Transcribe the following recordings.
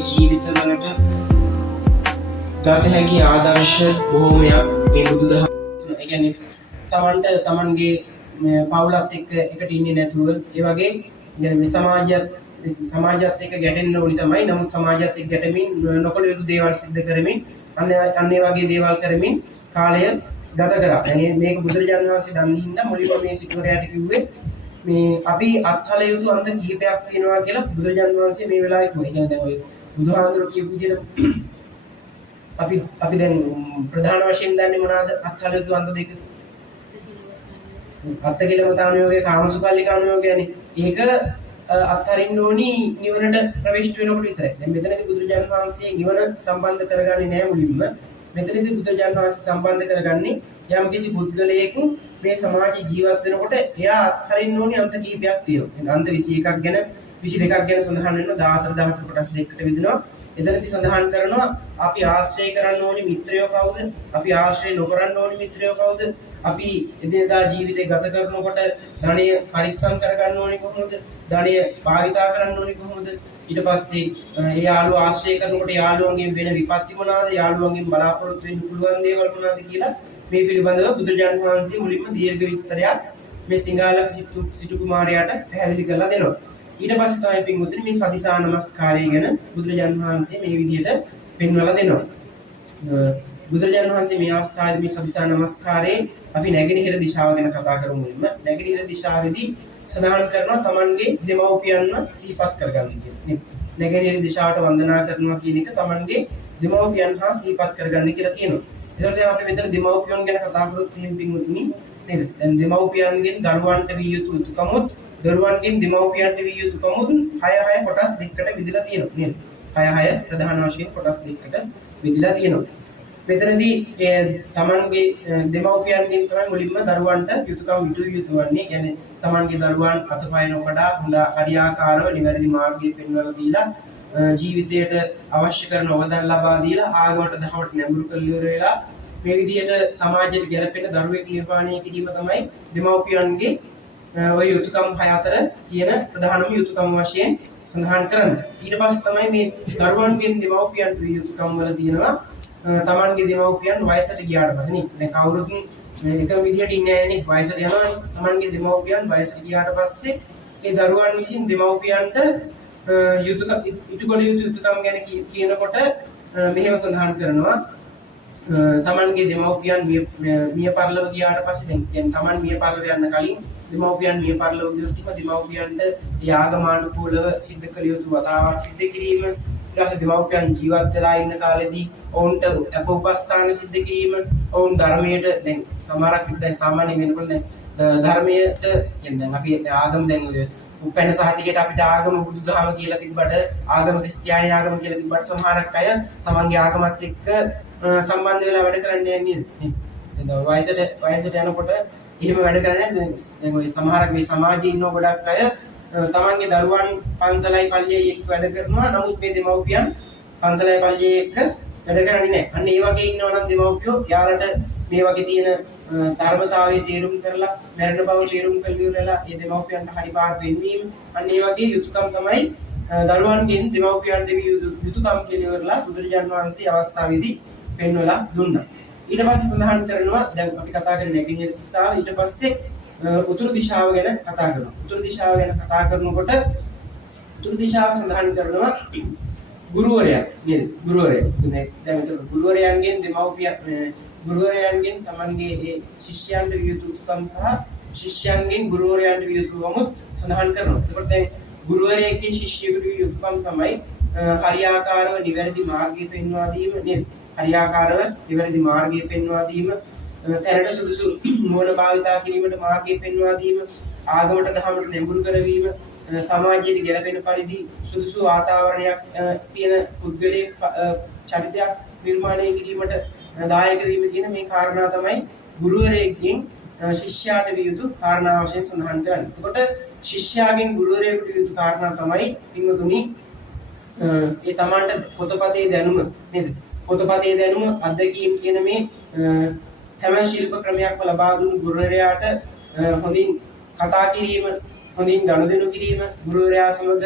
ජීවිතවලට ගත හැකි ආදර්ශ බොහෝමයක් මේ බුදුදහම. ඒ කියන්නේ තමන්ට තමන්ගේ පවුලත් එක්ක එකට ඉන්නේ නැතුව ඒ වගේ يعني සමාජයත් එක්ක ගැටෙන්න ඕනි තමයි. නමුත් සමාජයත් එක්ක ගැටෙමින් නොකළ යුතු දේවල් සිද්ධ කරමින් අන්න ඒ වගේ දේවල් කරමින් කාලය ගත කරා. මේක බුදුරජාණන් වහන්සේ දන්නේ හින්දා මුලින්ම මේ සිටුවරයාට කිව්වේ මේ අපි අත්හල යුතු අන්ත කිහිපයක් තියෙනවා කියලා බුදුරජාණන් වහන්සේ මේ වෙලාවේ කිව්වා. ඒ කියන්නේ දැන් ඔය බුදුහාමුදුරුවෝ කියපු විදිහට අපි දැන් ප්‍රධාන වශයෙන් දන්නේ මොනවාද? අත්හල යුතු අන්ත දෙක. අත්තිකිලමතානුയോഗය කාමසුඛල්ලිකානුയോഗයනේ. ඒක අත්හරින්න ඕනි නිවනට ප්‍රවේශ වෙනකොට විතරයි. දැන් මෙතනදී බුදුරජාණන් වහන්සේ නිවන සම්බන්ධ කරගන්නේ නැහැ මුලින්ම. මෙතනදී බුදුරජාණන් වහන්සේ සම්බන්ධ කරගන්නේ යම්කිසි පුද්ගලයෙක් මේ සමාජ ජීවත් වෙනකොට එයා අත්හරින්න ඕනි අන්ත කීපයක් තියෙනවා. අන්ත 21ක් ගැන 22ක් ගැන සඳහන් වෙනවා. 14 කොටස් දෙකකට බෙදෙනවා. එතනදී සඳහන් කරනවා අපි ආශ්‍රය කරන්න ඕනි මිත්‍රයෝ කවුද? අපි ආශ්‍රය නොකරන්න ඕනි මිත්‍රයෝ කවුද? අපි එදිනදා ජීවිතේ ගත කරනකොට ධනය පරිස්සම් කරගන්න ඕනි කොහොමද? ධනය භාවිතා කරන්න ඕනි කොහොමද? ඊට පස්සේ ඒ යාළුවා ආශ්‍රය කරනකොට යාළුවන්ගෙන් වෙන විපත්ති මොනවාද? යාළුවන්ගෙන් බලාපොරොත්තු වෙන්න පුළුවන් දේවල් මොනවාද කියලා මේ පිළිබඳව බුදුරජාණන් වහන්සේ මුලින්ම දීර්ඝ විස්තරයක් මේ සිංහාලක සිටු කුමාරයාට පැහැදිලි කරලා දෙනවා. ඊට පස්සේ තමයි පින්වතුනි මේ සදිසා නමස්කාරය ගැන බුදුරජාණන් වහන්සේ මේ විදිහට පෙන්වලා දෙනවා. බුදුරජාණන් වහන්සේ මේ අවස්ථාවේදී මේ සදිසා නමස්කාරයේ අපි නැගෙනහිර දිශාව ගැන කතා කරමු මුලින්ම. නැගෙනහිර දිශාවේදී සඳහන් කරනවා තමන්ගේ දෙමව්පියන්ව සිහිපත් කරගන්න කියලා. නැගෙනහිර දිශාවට වන්දනා කරනවා කියන එක තමන්ගේ දෙමව්පියන් හා සිහිපත් කරගන්න කියලා කියනවා. ඒතකොට දැන් අපි මෙතන දෙමව්පියන් ගැන කතා කරොත් එහෙම පින්වතුනි නේද? දැන් දෙමව්පියන්ගෙන් දරුවන්ට විය යුතු යුතුකමුත් දරුවන්ගෙන් දෙමව්පියන්ට විය යුතුකමුත් 6 කොටස් දෙකකට විදලා තියෙනවා නේද? 6 ප්‍රධාන වශයෙන් කොටස් දෙකකට විදලා තියෙනවා. මෙතනදී තමන්ගේ දෙමව්පියන්ගෙන් තමයි මුලින්ම දරුවන්ට යුතුකම් ඉටු යුතුවන්නේ. කියන්නේ තමන්ගේ දරුවන් අතපය නොකඩා හොඳ හරියාකාරව නිවැරදි මාර්ගයේ පෙන්වලා දීලා ජීවිතයට අවශ්‍ය කරන අවදාන ලබා දීලා ආගමට දහමට නැඹුරු කරලා ඉවර වෙලා මේ විදිහට සමාජයට ගැලපෙන දරුවෙක් නිර්මාණය කිරීම තමයි දෙමව්පියන්ගේ ඔය යුතුකම් 6 අතර තියෙන ප්‍රධානම යුතුකම් වශයෙන් සඳහන් කරන්නේ. ඊට පස්සේ තමයි මේ දරුවන්ගෙන් දෙමව්පියන්ට යුතුකම් වල තියෙනවා තමන්ගේ දෙමව්පියන් වයසට ගියාට පස්සේ නේ. දැන් කවුරුත් එක විදිහට ඉන්නේ නැහැ නේ. වයසට යනවානේ. තමන්ගේ දෙමව්පියන් වයසට ගියාට පස්සේ ඒ දරුවන් විසින් දෙමව්පියන්ට ඉටුකළ යුතු යුතුකම් ගැන කියනකොට මෙහෙම සඳහන් කරනවා තමන්ගේ දෙමව්පියන් මිය පරලොව ගියාට පස්සේ දැන් තමන් මිය පරලොව යන්න කලින් දෙමව්පියන් මිය පරලොව ගියොත් දෙමව්පියන්ට යාගමානුකූලව සිද්ධ කළ යුතු වතාවක් සිද්ධ කිරීම, ඊට පස්සේ දෙමව්පියන් ජීවත් වෙලා ඉන්න කාලෙදී ඔවුන්ට අප උපස්ථාන සිද්ධ කිරීම, ඔවුන් ධර්මයට දැන් සමහරක් දැන් සාමාන්‍ය වෙනකොට දැන් ධර්මයට කියන්නේ දැන් අපි ආගම දැන් ඔය උපැන්න සහතිකයට අපිට ආගම බුදුදහම කියලා තිබ්බට ආගම ක්‍රිස්තියානි ආගම කියලා තිබ්බට සමහරක් අය තමන්ගේ ආගමත් එක්ක සම්බන්ධ වෙලා වැඩ කරන්නේ නේද? දැන් වයසට යනකොට එහෙම වැඩ කරන්නේ දැන් ඔය සමහරක් මේ සමාජයේ ඉන්න ගොඩක් අය තමන්ගේ දරුවන් පන්සලයි පල්ලියයි එක්ක වැඩ කරනවා. නමුත් මේ දෙමව්පියන් පන්සලයි පල්ලියයි එක්ක වැඩ කරන්නේ නැහැ. අන්න ඒ වගේ ඉන්නවා නම් දෙමව්පියෝ යාලට මේ වගේ තියෙන ධර්මතාවයේ තේරුම් කරලා මරණ බව තේරුම් කරලා ඒ දෙමව්පියන්ට හරි පාර වෙන්නීම අන්න ඒ වගේ යුතුයකම් තමයි දරුවන්ගෙන් දෙමව්පියන් දෙවි යුතුයකම් කියලා බුදුරජාණන් වහන්සේ අවස්ථාවේදී පෙන්වලා දුන්නා. ඊට පස්සේ සඳහන් කරනවා දැන් අපි කතා කරන්නේ නැගෙනහිර දිශාව. ඊට පස්සේ උතුරු දිශාව ගැන කතා කරනවා. උතුරු දිශාව ගැන කතා කරනකොට උතුරු දිශාව සඳහන් කරනවා ගුරුවරයා නේද? ගුරුවරයා. දැන් මෙතන ගුරුවරයන්ගෙන් ගුරුවරයන්ගෙන් තමන්ගේ ඒ ශිෂ්‍යයන්ට විය යුතු යුතුකම් සහ ශිෂ්‍යයන්ගෙන් ගුරුවරයන්ට විය යුතු යුතුකම් සඳහන් කරනවා. එතකොට දැන් ගුරුවරයෙක්ගේ ශිෂ්‍යයෙකුට විය යුතුකම් තමයි හරියාකාරව නිවැරදි මාර්ගය පෙන්වා දීම නේද? හරියාකාරව නිවැරදි මාර්ගය පෙන්වා දීම, තැනට සුදුසු නුවණ භාවිතා කිරීමට මාර්ගය පෙන්වා දීම, ආගමට දහමට නැඹුරු කරවීම, සමාජයට ගැලපෙන පරිදි සුදුසු වාතාවරණයක් තියෙන පුද්ගලයෙක් චරිතයක් නිර්මාණය කිරීමට දායක වීම කියන මේ කාරණා තමයි ගුරුවරයෙක්ගෙන් ශිෂ්‍යයාට විය යුතු කාරණා වශයෙන් සඳහන් කරන්නේ. එතකොට ශිෂ්‍යයාගෙන් ගුරුවරයෙකුට විය යුතු කාරණා තමයි පින්වතුනි ඒ තමන්ට පොතපතේ දැනුම නේද? පොතපතේ දැනුම අත්දැකීම් කියන මේ හැම ශිල්ප ක්‍රමයක්ම ලබා දුණු ගුරුවරයාට හොඳින් කතා කිරීම, හොඳින් ගනුදෙනු කිරීම, ගුරුවරයා සමග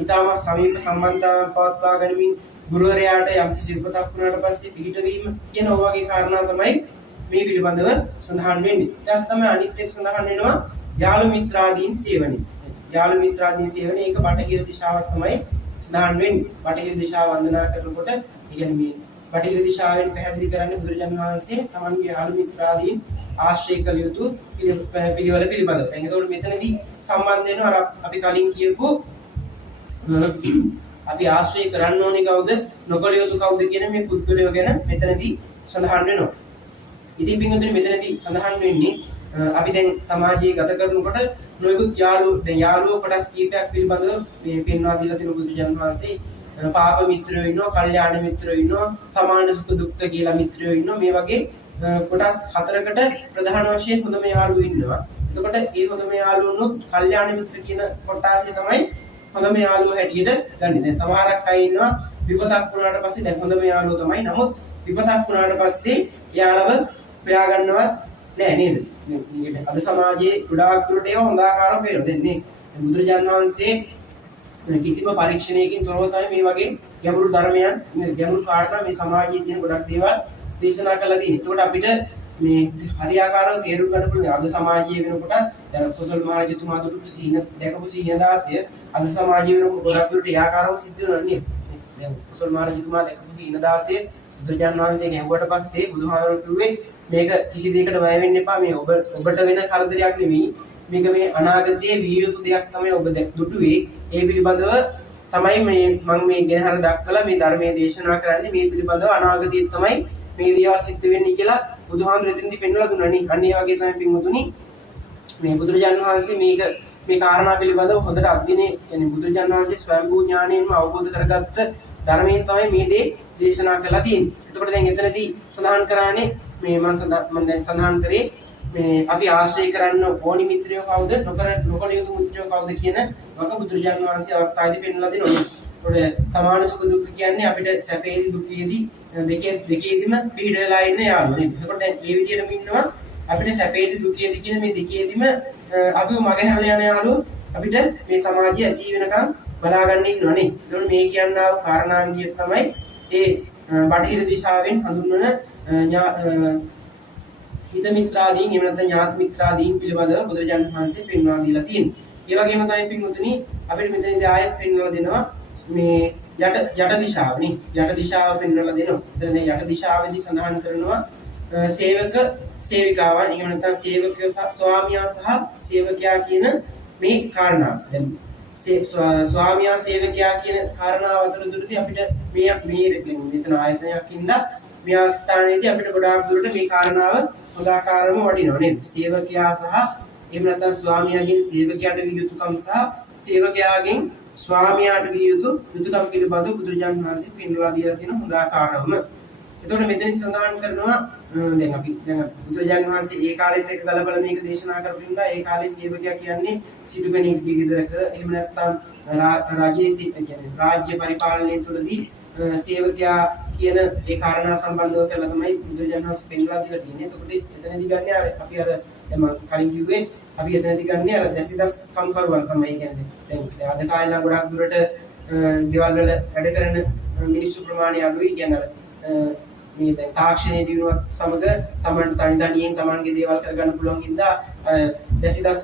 ඊටම සමීප සම්බන්ධතාවක් පවත්වා ගැනීම, ගුරුවරයාට යම් ශිල්පයක් වුණාට පස්සේ පිළිටවීම කියන ඔය වගේ කාරණා තමයි මේ පිළිබඳව සඳහන් වෙන්නේ. ඊට පස්සේ තමයි අනිත් එක සඳහන් වෙනවා යාළු මිත්‍රාදීන් සේවනය. යාළු මිත්‍රාදීන් සේවනය ඒක බටහිර දිශාවට තමයි සඳහන් වෙන්නේ. බටහිර දිශාව වන්දනා කරනකොට ඒ කියන්නේ මේ බටහිර දිශාවෙන් පැහැදිලි කරන්නේ බුදුරජාණන් වහන්සේ තමන්ගේ යාළු මිත්‍රාදීන් ආශ්‍රය කළ යුතු පිළිවෙල පිළිබඳව. දැන් ඒතකොට මෙතනදී සම්බන්ධ වෙනවා අර අපි කලින් කියපු අපි ආශ්‍රය කරන්න ඕනේ කවුද, නොකළ යුතු කවුද කියන මේ පුද්ගලයෝ ගැන මෙතනදී සඳහන් වෙනවා. ඉතින් පින්වතුනි මෙතනදී සඳහන් වෙන්නේ අපි දැන් සමාජයේ ගත කරනකොට නොයෙකුත් යාළුවෝ කොටස් කීපයක් පිළිබඳව මේ පෙන්වා දීලා තියෙන බුදුරජාණන් වහන්සේ පාප මිත්‍රයෝ ඉන්නවා, කල්යාණ මිත්‍රයෝ ඉන්නවා, සමාන සුඛ දුක්ඛ කියලා මිත්‍රයෝ ඉන්නවා. මේ වගේ කොටස් හතරකට ප්‍රධාන වශයෙන් හොඳම යාළුවෝ ඉන්නවා. එතකොට මේ හොඳම යාළුවොනුත් කල්යාණ මිත්‍ර කියන කොටාසේ තමයි හොඳම යාළුවෝ හැටියට ගන්නේ. දැන් සමහරක් අය ඉන්නවා විපතක් වුණාට පස්සේ දැන් හොඳම යාළුවෝ තමයි. නමුත් විපතක් වුණාට පස්සේ යාළව හොයාගන්නවත් නෑ නේද? අද සමාජයේ ගොඩාක් දුරට ඒවා හොඳ ආකාරව පේනවා. දෙන්නේ බුදුරජාණන් වහන්සේ කිසිම පරීක්ෂණයකින් තොරව තමයි මේ වගේ ගැඹුරු ධර්මයන්, ගැඹුරු කාරණා මේ සමාජයේ තියෙන ගොඩක් දේවල් දේශනා කළා තියෙනවා. ඒකට අපිට මේ හරියාකාරව තේරුම් ගන්න පුළුවන්. අද සමාජයේ වෙනකොට දැන් කුසල් මහ රජතුමා දුටු සීන දැකපු සීනදාසය අද සමාජයේ වෙනකොට ගොඩක් දුරට ඒ ආකාරව සිද්ධ වෙනවා නේද? දැන් කුසල් මහ රජතුමා දැකපු සීනදාසය බුදුරජාණන් වහන්සේ ගැඹුරට පස්සේ බුදුහාමුදුරුවෝ කිව්වේ මේක කිසි දෙයකට බය වෙන්න එපා. මේ ඔබට වෙන කරදරයක් නෙවෙයි. මේක මේ අනාගතයේ විය යුතු දෙයක් තමයි ඔබ දුටුවේ. ඒ පිළිබඳව තමයි මම මේ ගෙනහැර දක්කලා මේ ධර්මයේ දේශනා කරන්නේ. මේ පිළිබඳව අනාගතයේ තමයි මේ දේවල් සිද්ධ වෙන්නේ කියලා බුදුහාමුදුරුවෝ එතනදී පෙන්වලා දුන්නා නේ. අන්න ඒ වගේ තමයි පින්වතුනි මේ බුදුරජාණන් වහන්සේ මේ කාරණා පිළිබඳව හොඳට අධ්‍යයනය කියන්නේ බුදුරජාණන් වහන්සේ ස්වයංභූ ඥාණයෙන්ම අවබෝධ කරගත්ත ධර්මයෙන් තමයි මේ දේ දේශනා කළා තියෙන්නේ. එතකොට දැන් එතනදී සඳහන් කරානේ මේ මම දැන් සඳහන් කරේ මේ අපි ආශ්‍රය කරන්න ඕනි මිත්‍රයෝ කවුද, නොකළ යුතු මිත්‍රයෝ කවුද කියන වක බුදුරජාණන් වහන්සේ අවස්ථාවේදී පෙන්වලා දෙනවා. ඒකට සමාන සුඛ දුක්ඛ කියන්නේ අපිට සැපේදී දුකේදී දෙකේදීම පිළිඩ වෙලා ඉන්න යාළුවෝ නේද? ඒකට දැන් මේ විදිහටම ඉන්නවා අපිට සැපේදී දුකේදී කියන මේ දෙකේදීම අපිව මගහැරලා යන යාළුවෝ අපිට මේ සමාජයේ ඇති වෙනකම් බලාගන්න ඉන්නවා නේ. ඒකට මේ කියනා කාරණා විදිහට තමයි ඒ බටහිර දිශාවෙන් හඳුන්වන හිත මිත්‍රාදීන් එහෙම නැත්නම් ඥාති මිත්‍රාදීන් පිළිබඳව බුදුරජාණන් වහන්සේ පෙන්වා දීලා තියෙනවා. ඒ වගේම තමයි පින්වතුනි අපිට මෙතනදී ආයත් පෙන්වලා දෙනවා මේ යට දිශාව නේ. යට දිශාව පෙන්වලා දෙනවා. එතන දැන් යට දිශාවේදී සඳහන් කරනවා සේවක සේවිකාවන් එහෙම නැත්නම් සේවකයෝ සහ ස්වාමියා සහ සේවකයා කියන මේ කාරණා. දැන් ස්වාමියා සේවකයා කියන කාරණාව අතරතුරදී අපිට මේ මෙතන ආයතනයක් ඉඳලා මේ ස්ථානයේදී අපිට ගොඩාක් දුරට මේ කාරණාව හොදාකාරම වඩිනවා නේද? සේවකයා සහ එහෙම නැත්නම් ස්වාමියාගෙන් සේවකයාට විය යුතුකම් සහ සේවකයාගෙන් ස්වාමියාට විය යුතුකම් පිළිබඳව බුදුරජාණන් වහන්සේ පෙන්වලා දීලා තියෙන හොදාකාරවම. එතකොට මෙතනදි සඳහන් කරනවා දැන් බුදුරජාණන් වහන්සේ ඒ කාලෙත් එක්ක ගලපලා මේක දේශනා කරපු හින්දා ඒ කාලේ සේවකයා කියන්නේ සිටු කෙනෙක්ගේ ගෙදරක එහෙම නැත්නම් කියන්නේ රාජ්‍ය පරිපාලනය තුළදී සේවකයා කියන ඒ කාරණා සම්බන්ධව කරලා තමයි බුදුරජාණන් වහන්සේ පෙන්වලා දීලා තියෙන්නේ. එතකොට එතනදී ගන්නේ අපි අර දැන් මම කලින් කිව්වේ අපි එතනදී ගන්නේ අර දැසිදස් කම්කරුවන් තමයි කියන්නේ. දැන් අද කාලේ නම් ගොඩක් දුරට ගෙවල් වල වැඩ කරන මිනිස්සු ප්‍රමාණය අඩුයි කියන්නේ මේ දැන් තාක්ෂණයේ දියුණුවත් සමග තමන්ට තනියෙන් තමන්ගේ දේවල් කරගන්න පුළුවන් හින්දා දැසිදස්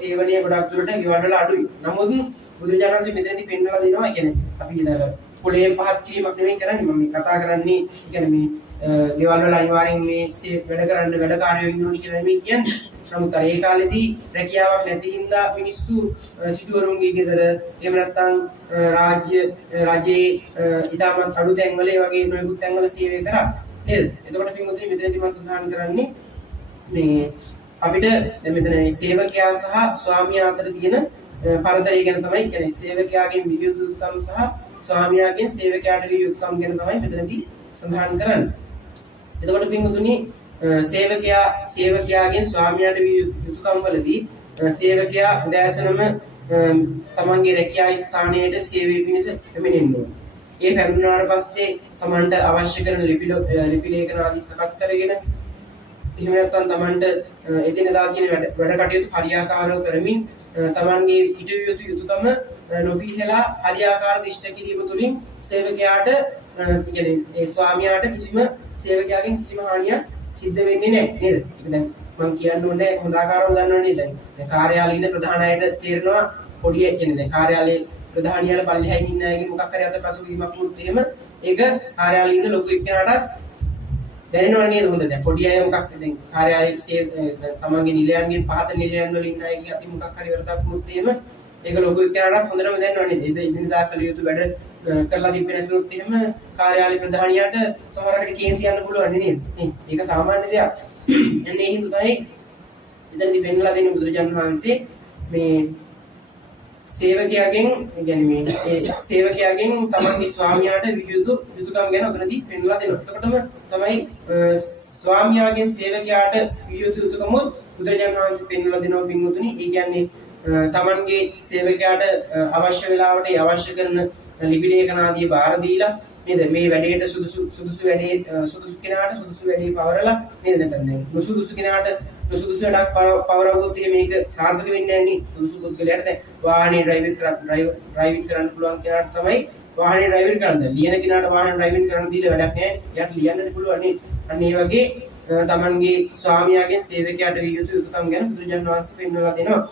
සේවනයේ ගොඩක් දුරට ගෙවල් වල අඩුයි. නමුත් බුදුරජාණන් වහන්සේ මෙතනදී පෙන්වලා දෙනවා කියන්නේ අපි ඉතින් පොළේ පහත් කිරීමක් නෙමෙයි කරන්නේ. මම කතා කරන්නේ කියන්නේ මේ ගෙවල් වල අනිවාර්යෙන් මේ වැඩ කරන්න වැඩකාරයෝ ඉන්න ඕනි කියලා නෙමෙයි කියන්නේ. නමුත් අර ඒ කාලේදී රැකියාවක් නැති හින්දා මිනිස්සු සිටුවරුන්ගේ ගෙදර එහෙම නැත්නම් රජයේ ඊටමත් අඩු තැන්වල ඒ වගේ නොයෙකුත් තැන්වල සේවය කරා නේද? එතකොට පින්වතුනි මෙතනදී මම සඳහන් කරන්නේ මේ අපිට මෙතන සේවකයා සහ ස්වාමියා අතර තියෙන පරතරය ගැන තමයි කියන්නේ. සේවකයාගෙන් විය යුතුකම් සහ ස්වාමියාගෙන් සේවකයාට විය යුතුකම් ගැන තමයි මෙතනදී සඳහන් කරන්නේ. එතකොට පින්වතුනි සේවකයාගෙන් ස්වාමියාට විය යුතුකම් වලදී සේවකයා උදෑසනම තමන්ගේ රැකියා ස්ථානයට සේවය පිණිස පැමිණෙන්න ඕන. ඒ පැමිණුණාට පස්සේ තමන්ට අවශ්‍ය කරන ලිපි ලේඛන ආදී සකස් කරගෙන එහෙම නැත්නම් තමන්ට එදිනදා තියෙන වැඩ කටයුතු හරියාකාරව කරමින් තමන්ගේ ඉටු යුතු යුතුකම නොපිළිහෙලා හරියාකාරව ඉෂ්ට කිරීම තුළින් සේවකයාට කියන්නේ ඒ ස්වාමියාට සේවකයාගෙන් කිසිම හානියක් සිද්ධ වෙන්නේ නැහැ නේද? ඒක දැන් මම කියන්න ඕනේ හොඳ ආකාරව දන්නවනේ දැන් කාර්යාලයේ ඉන්න ප්‍රධාන අයට තේරෙනවා පොඩි කියන්නේ දැන් කාර්යාලයේ ප්‍රධානියාට පල්ලෙහායින් ඉන්න අයගේ මොකක් හරි අත පසුවීමක් වුත් එහෙම ඒක කාර්යාලයේ ඉන්න ලොකු එක්කෙනාට දැනෙනවා නේද? හොඳ දැන් පොඩි අය මොකක් දැන් කාර්යාලයේ තමන්ගේ නිලයන්ගෙන් පහත නිලයන් වල ඉන්න අයගේ අති මොකක් හරි වරදක් වුත් එහෙම ඒක ලොකු එක්කෙනාට හොඳටම දැනෙනවා නේද? ඉදිනදා කළ යුතු වැඩ කරලා තිබෙන්නේ නැතුනොත් එහෙම කාර්යාලය ප්‍රධානියාට සමහරකට කේන්ති යන්න පුළුවන් නේද? ඒක සාමාන්‍ය දෙයක්. එන්නේ ඒ හින්දා තමයි එතනදී පෙන්වලා දෙන්නේ බුදුරජාණන් වහන්සේ මේ සේවකයාගෙන් කියන්නේ මේ සේවකයාගෙන් තමන්ගේ ස්වාමියාට යුතුයකම් ගැන උතනදී පෙන්වලා දෙනවා. එතකොටම තමයි ස්වාමියාගෙන් සේවකයාට යුතුයකමුත් බුදුරජාණන් වහන්සේ පෙන්වලා දෙනවා පින්වතුනි. ඒ කියන්නේ තමන්ගේ සේවකයාට අවශ්‍ය වෙලාවට අවශ්‍ය කරන ලිපි ලේඛන ආදී බාර දීලා නේද මේ වැඩේට සුදුසු කෙනාට සුදුසු වැඩේ පවරලා නේද නැත්නම් දැන් නුසුදුසු කෙනාට නුසුදුසු වැඩක් පවරවුවොත් මේක සාර්ථක වෙන්නේ නැහැ නේ. සුදුසු පුද්ගලයාට දැන් වාහනේ ඩ්‍රයිවිං කරන්න පුළුවන් කෙනාට තමයි වාහනේ ඩ්‍රයිවිං කරන්න. ලියන කෙනාට වාහන ඩ්‍රයිවිං කරන්න දීලා වැඩක් නැහැ. එයාට ලියන්නත් පුළුවන් නේ. අන්න ඒ වගේ තමන්ගේ ස්වාමියාගෙන් සේවකයාට විය යුතු යුතුකම් ගැන බුදුරජාණන් වහන්සේ පෙන්වලා දෙනවා.